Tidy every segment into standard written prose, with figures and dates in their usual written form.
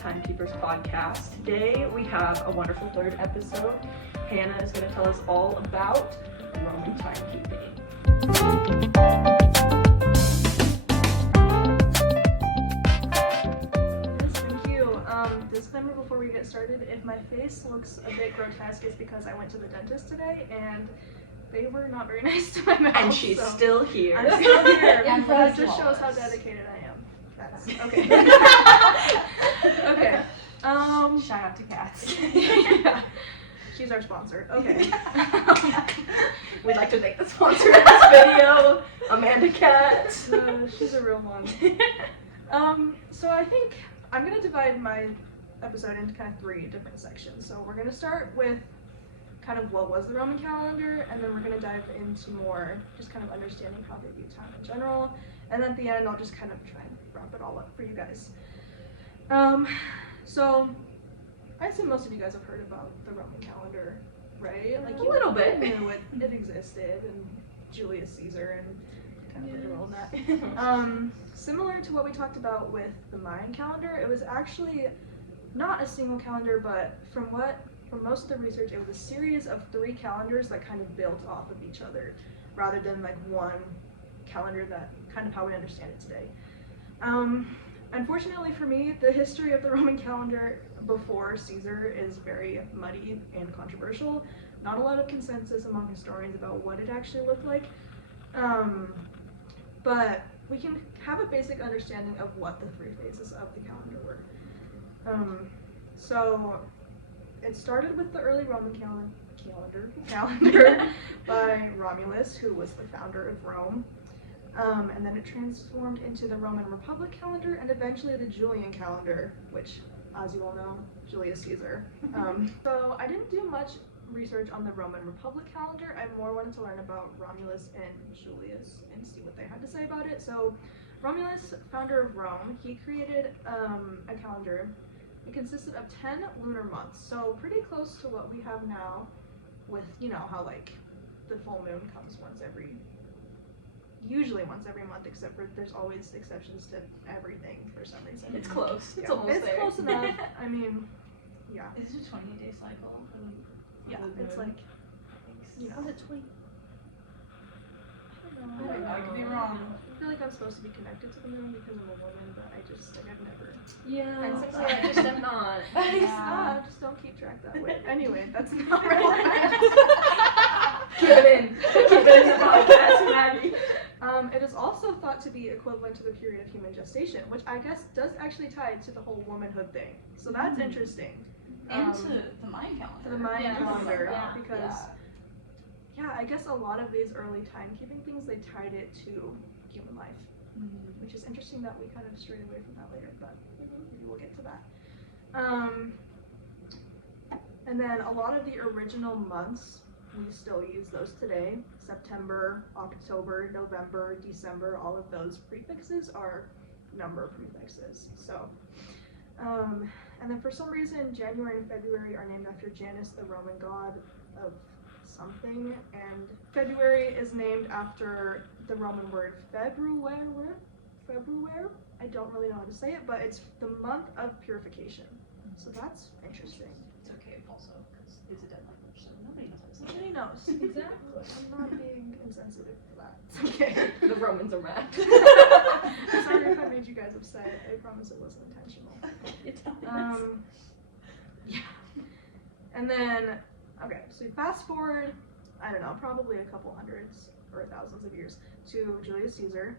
Timekeepers podcast. Today we have a wonderful third episode. Hannah is going to tell us all about Roman timekeeping. Yes, thank you. Disclaimer before we get started, if my face looks a bit grotesque, it's because I went to the dentist today and they were not very nice to my mouth. And she's still here. I'm still here. Yeah, That just shows how dedicated I am. That's okay. Okay. Shout out to Cats. Yeah. She's our sponsor. Okay. We'd like to thank the sponsor of this video, Amanda Cat. She's a real one. So I think I'm gonna divide my episode into kind of 3 different sections. So we're gonna start with kind of what was the Roman calendar, and then we're gonna dive into more just kind of understanding how they view time in general, and then at the end I'll just kind of try and wrap it all up for you guys. So I assume most of you guys have heard about the Roman calendar, right? Like A little bit. knew it existed, and Julius Caesar, and kind of the role in that. Similar to what we talked about with the Mayan calendar, it was actually not a single calendar, but from most of the research, it was a series of 3 calendars that kind of built off of each other, rather than like one calendar that kind of how we understand it today. Unfortunately for me, the history of the Roman calendar before Caesar is very muddy and controversial. Not a lot of consensus among historians about what it actually looked like. But we can have a basic understanding of what the 3 phases of the calendar were. So it started with the early Roman calendar by Romulus, who was the founder of Rome. And then it transformed into the Roman Republic calendar and eventually the Julian calendar, which, as you all know, Julius Caesar. So I didn't do much research on the Roman Republic calendar. I more wanted to learn about Romulus and Julius and see what they had to say about it. So Romulus, founder of Rome, he created a calendar. It consisted of 10 lunar months, so pretty close to what we have now with, you know, how like the full moon comes usually once every month, except for there's always exceptions to everything for some reason. It's close. It's Yeah, almost it's there. cose enough. I mean, yeah. Is it a 20-day cycle? Yeah, it's like, you know. Was it 20? I don't know. I could be wrong. I feel like I'm supposed to be connected to the moon because I'm a woman, but I just, like, I've never. Yeah. And Sometimes I just am not. I just don't keep track that way. Anyway, that's not relevant. Keep it in. Keep it in the podcast, Maggie. It is also thought to be equivalent to the period of human gestation, which I guess does actually tie to the whole womanhood thing. So that's interesting. And to the Mayan calendar. To the Mayan calendar, Yeah. because I guess a lot of these early timekeeping things, they tied it to human life, which is interesting that we kind of strayed away from that later, but maybe we'll get to that. And then a lot of the original months, we still use those today. September, October, November, December, all of those prefixes are number prefixes. So, and then for some reason, January and February are named after Janus, the Roman god of something, and February is named after the Roman word februare. I don't really know how to say it, but it's the month of purification. So that's interesting. It's okay also, because it's a dead language, so nobody knows how to say it. Nobody knows. Exactly. I'm not being insensitive to that. It's okay. The Romans are mad. I'm sorry if I made you guys upset. I promise it wasn't intentional. It's Yeah. And then, okay, so we fast forward, I don't know, probably a couple hundreds or thousands of years to Julius Caesar.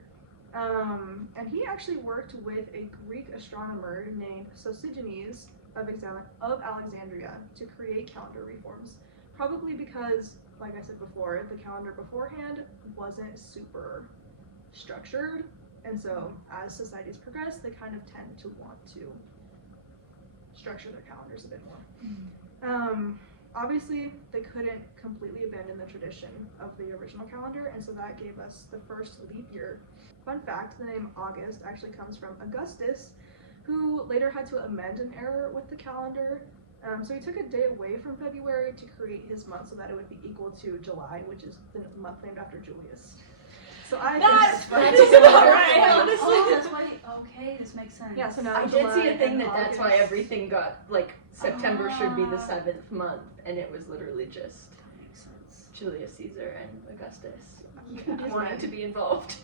And he actually worked with a Greek astronomer named Sosigenes of Alexandria to create calendar reforms. Probably because, like I said before, the calendar beforehand wasn't super structured. And so as societies progress, they kind of tend to want to structure their calendars a bit more. Obviously, they couldn't completely abandon the tradition of the original calendar, and so that gave us the first leap year. Fun fact, the name August actually comes from Augustus, who later had to amend an error with the calendar. So he took a day away from February to create his month so that it would be equal to July, which is the month named after Julius. So I That's think funny. Right, Oh, honestly. that's why. Okay, this makes sense. Yeah, so now I did July see a thing and that that's why August. everything got, like, September should be the Ah. 7th month, and it was literally just That makes sense. Julius Caesar and Augustus Yeah. wanting to be involved.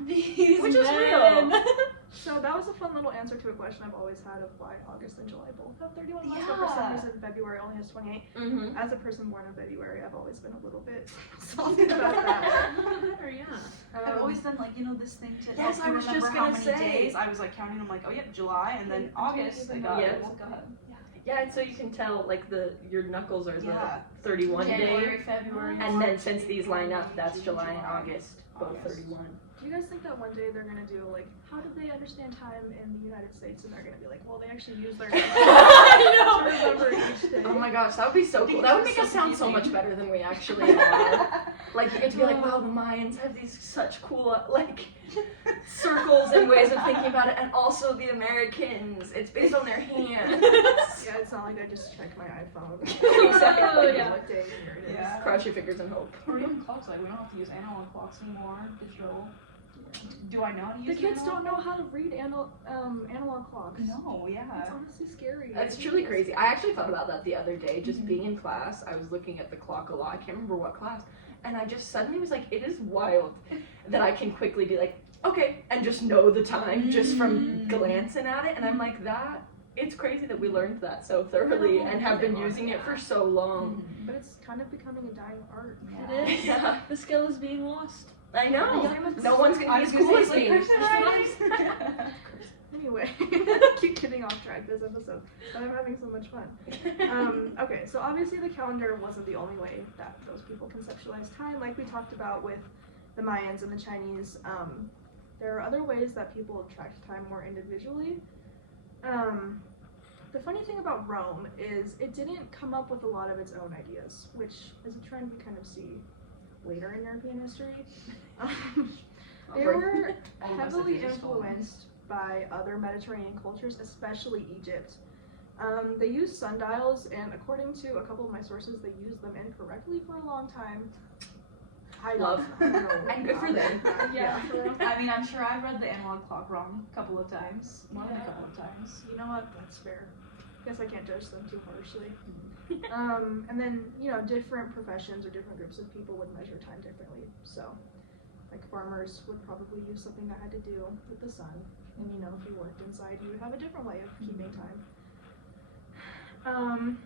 These Which is men. real. So that was a fun little answer to a question I've always had of why August and July both have 31 months, but for some Yeah. reason February only has 28. Mm-hmm. As a person born in February, I've always been a little bit salty about that. Or yeah. I've always done like this thing to Yes, help I you was remember just how gonna many say. days. I was like counting them like, oh yep, July and then Yeah, August. I got Yeah. it. Go ahead. Yeah, and so you can tell, like, your knuckles are the Yeah. 31 January, day, February, and March, then since these line April, up, that's June, July and August, both August. 31. Do you guys think that one day they're gonna do like, how do they understand time in the United States? And they're gonna be like, well, they actually use their I to remember each day. Oh my gosh, that would be so cool. That would make us sound so much better than we actually are. Like, you get to be like, wow, the Mayans have these such cool, like, circles and ways of thinking about it, and also the Americans. It's based on their hands. Yeah, it's not like I just check my iPhone. Exactly. Oh, yeah. What day here it is. Yeah. Cross your fingers and hope. Or even clocks, like we don't have to use analog clocks anymore, digital. Do I know how to The use kids analog? don't know how to read analog clocks. No, yeah. It's honestly scary. That's truly crazy. I actually thought about that the other day, just being in class. I was looking at the clock a lot. I can't remember what class. And I just suddenly was like, it is wild that I can quickly be like, okay, and just know the time just from glancing at it. And I'm like, it's crazy that we learned that so thoroughly and have been using it for so long. But it's kind of becoming a dying art. Yeah. It is. Yeah, The skill is being lost. I know. Yeah. No one's gonna be as cool as me. Anyway, keep getting off track this episode, but I'm having so much fun. Okay, so obviously the calendar wasn't the only way that those people conceptualized time. Like we talked about with the Mayans and the Chinese, there are other ways that people tracked time more individually. The funny thing about Rome is it didn't come up with a lot of its own ideas, which is a trend we kind of see later in European history. They were heavily influenced by other Mediterranean cultures, especially Egypt. They used sundials, and according to a couple of my sources, they used them incorrectly for a long time. I don't know. And good for them. Yeah. I mean, I'm sure I've read the analog clock wrong a couple of times. More than a couple of times. You know what? That's fair. Guess I can't judge them too harshly. And then, different professions or different groups of people would measure time differently. So, like farmers would probably use something that had to do with the sun. And, if you worked inside, you would have a different way of keeping time.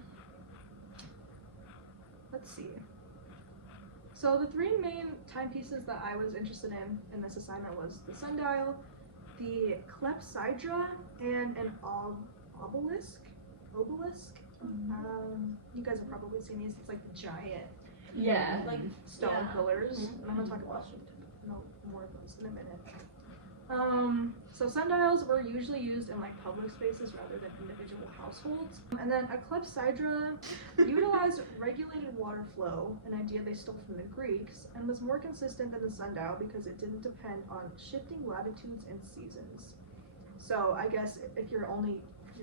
Let's see. So the three main timepieces that I was interested in this assignment was the sundial, the clepsydra, and an obelisk. You guys have probably seen these. It's like giant Yeah. like stone Yeah. pillars. Mhm. And I'm gonna talk about more of those in a minute. So sundials were usually used in like public spaces rather than individual households. And then a clepsydra utilized regulated water flow, an idea they stole from the Greeks, and was more consistent than the sundial because it didn't depend on shifting latitudes and seasons. So I guess if you're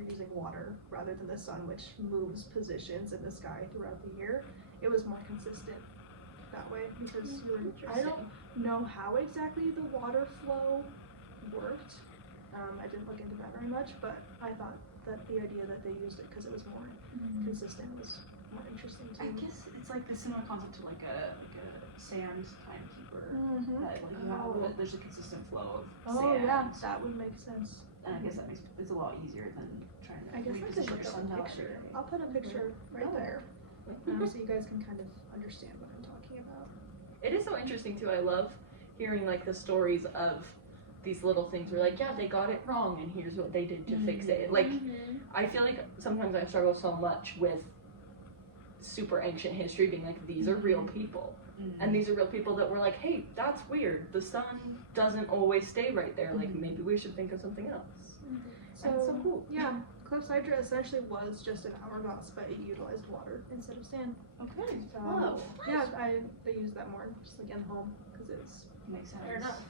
using water rather than the sun, which moves positions in the sky throughout the year, it was more consistent that way because I don't know how exactly the water flow worked. I didn't look into that very much, but I thought that the idea that they used it because it was more consistent was more interesting to I me. guess it's like the similar concept to like a sand timekeeper. Mhm. That like you have there's a consistent flow of Oh sand. yeah, that would make sense. And I guess that makes it's a lot easier than trying to I guess I could reposition your look up a sundial. picture. I'll put a picture right there, so you guys can kind of understand what I'm talking about. It is so interesting too. I love hearing like the stories of these little things where like, yeah, they got it wrong and here's what they did to fix it. Like, I feel like sometimes I struggle so much with super ancient history being like, these are real people. And these are real people that were like, hey, that's weird. The sun doesn't always stay right there. Like, maybe we should think of something else. That's so cool. Yeah, clepsydra essentially was just an hourglass, but it utilized water instead of sand. Okay. So, Wow. yeah, they use that more just like in home because it's Makes sense. fair enough.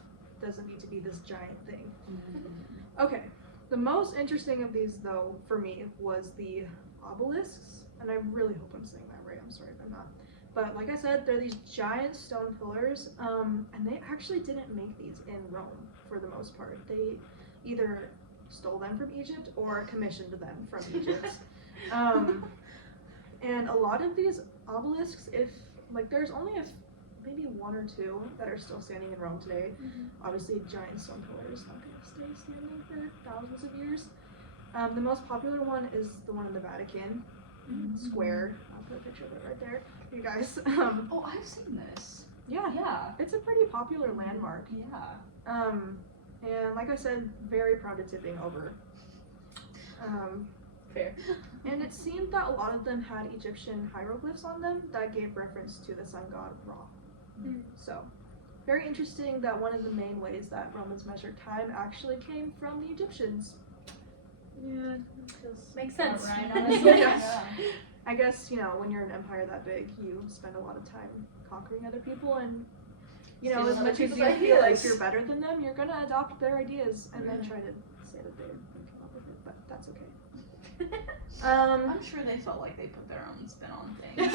Doesn't need to be this giant thing. Mhm. Okay, the most interesting of these though for me was the obelisks, and I really hope I'm saying that right. I'm sorry if I'm not. But like I said, they're these giant stone pillars, and they actually didn't make these in Rome for the most part. They either stole them from Egypt or commissioned them from Egypt. And a lot of these obelisks, there's only maybe one or two that are still standing in Rome today. Obviously, giant stone pillars not going to stay standing for thousands of years. The most popular one is the one in the Vatican Square. I'll put a picture of it right there for you guys. Oh, I've seen this. Yeah, Yeah. it's a pretty popular landmark. Yeah. And like I said, very proud of tipping over. Fair. And it seemed that a lot of them had Egyptian hieroglyphs on them that gave reference to the sun god Ra. So, very interesting that one of the main ways that Romans measured time actually came from the Egyptians. Yeah. Makes sense. Right, honestly. Yeah. I guess, when you're an empire that big, you spend a lot of time conquering other people, and, Stealing as other much as people's you feel like ideas. you're better than them, you're gonna adopt their ideas and then try to say that they didn't come up with it, but that's okay. I'm sure they felt like they put their own spin on things.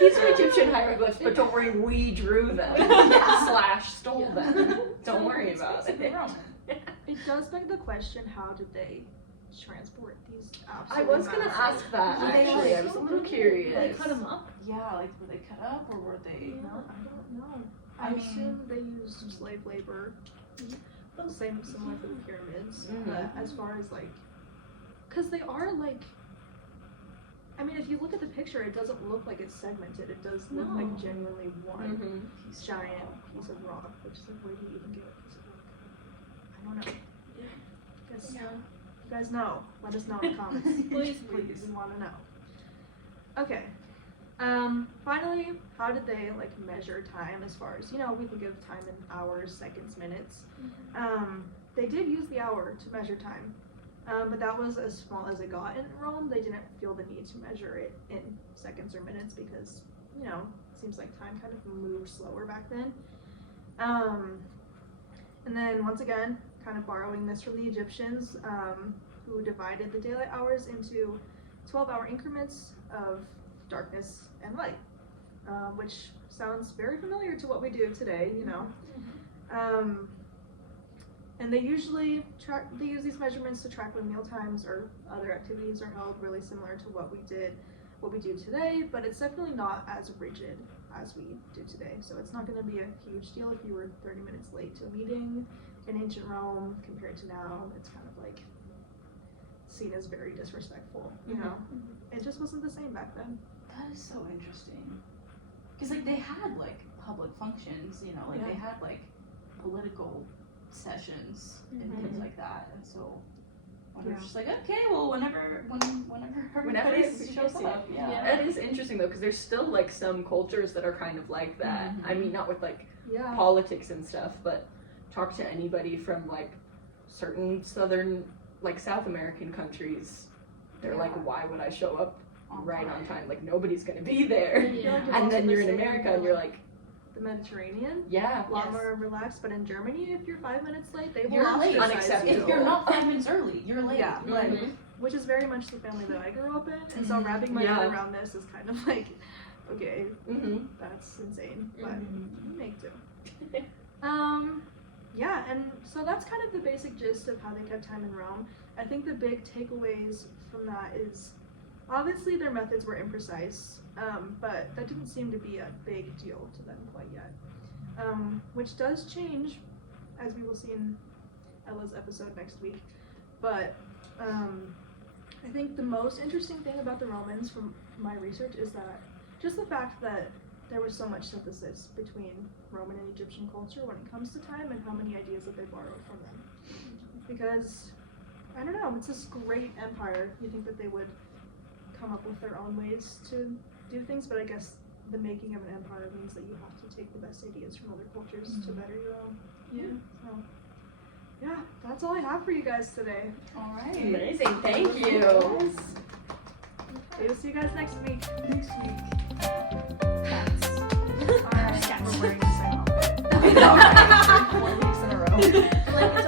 These are Egyptian hieroglyphs, but don't worry, we drew them. / stole them. Don't worry about it. It does beg the question, how did they transport these I absolutely was gonna massive- ask that, Were they, actually. like, I was a little curious. They cut them up. Yeah, like were they cut up or were they? Yeah, I don't know. I I mean- assume they used slave labor. Similar for the pyramids. Mhm. But as far as because they are if you look at the picture, it doesn't look like it's segmented. It does look like No. genuinely one Piece of giant rock. piece of rock, which is where do you even get a piece of rock? I don't know. Guess you guys know. Let us know in the comments. Please. We want to know. Okay. Finally, how did they measure time as far as, we think of time in hours, seconds, minutes. They did use the hour to measure time. But that was as small as it got in Rome. They didn't feel the need to measure it in seconds or minutes because, it seems like time kind of moved slower back then. And then once again, kind of borrowing this from the Egyptians, who divided the daylight hours into 12-hour increments of darkness and light, which sounds very familiar to what we do today, And they usually use these measurements to track when meal times or other activities are held, really similar to what we do today, but it's definitely not as rigid as we do today. So it's not going to be a huge deal if you were 30 minutes late to a meeting in ancient Rome compared to now. It's kind of seen as very disrespectful, It just wasn't the same back then. That is so interesting. Because they had public functions, they had political sessions and things like that, and so when Yeah. it's just okay, well, whenever everybody it shows shows up, That is interesting though, because there's still some cultures that are kind of like that. I mean, not with Yeah. politics and stuff, but talk to anybody from certain southern, South American countries. They're Yeah. why would I show up On right on time. time? Nobody's gonna be there. Yeah. And then you're in America and you're The Mediterranean, yeah. a lot Yes. more relaxed, but in Germany, if you're 5 minutes late, they will You're late. ostracize Unacceptable. you. If you're not 5 minutes early, you're late. Yeah. Mhm. Which is very much the family that I grew up in, and so Mhm. wrapping my Yeah. head around this is kind of okay, Mm-hmm. that's insane, but Mhm. you make do. Yeah, and so that's kind of the basic gist of how they kept time in Rome. I think the big takeaways from that is, obviously their methods were imprecise, but that didn't seem to be a big deal to them quite yet. Which does change, as we will see in Ella's episode next week. But I think the most interesting thing about the Romans from my research is that just the fact that there was so much synthesis between Roman and Egyptian culture when it comes to time and how many ideas that they borrowed from them. Because, I don't know, it's this great empire. You think that they would come up with their own ways to do things, but I guess the making of an empire means that you have to take the best ideas from other cultures to better your own. Yeah. So, yeah, that's all I have for you guys today. All right. Amazing. Thank you. We will see you guys next week. Next week. Alright, we're wearing the same outfit. I know, right? 4 weeks in a row. Like, it's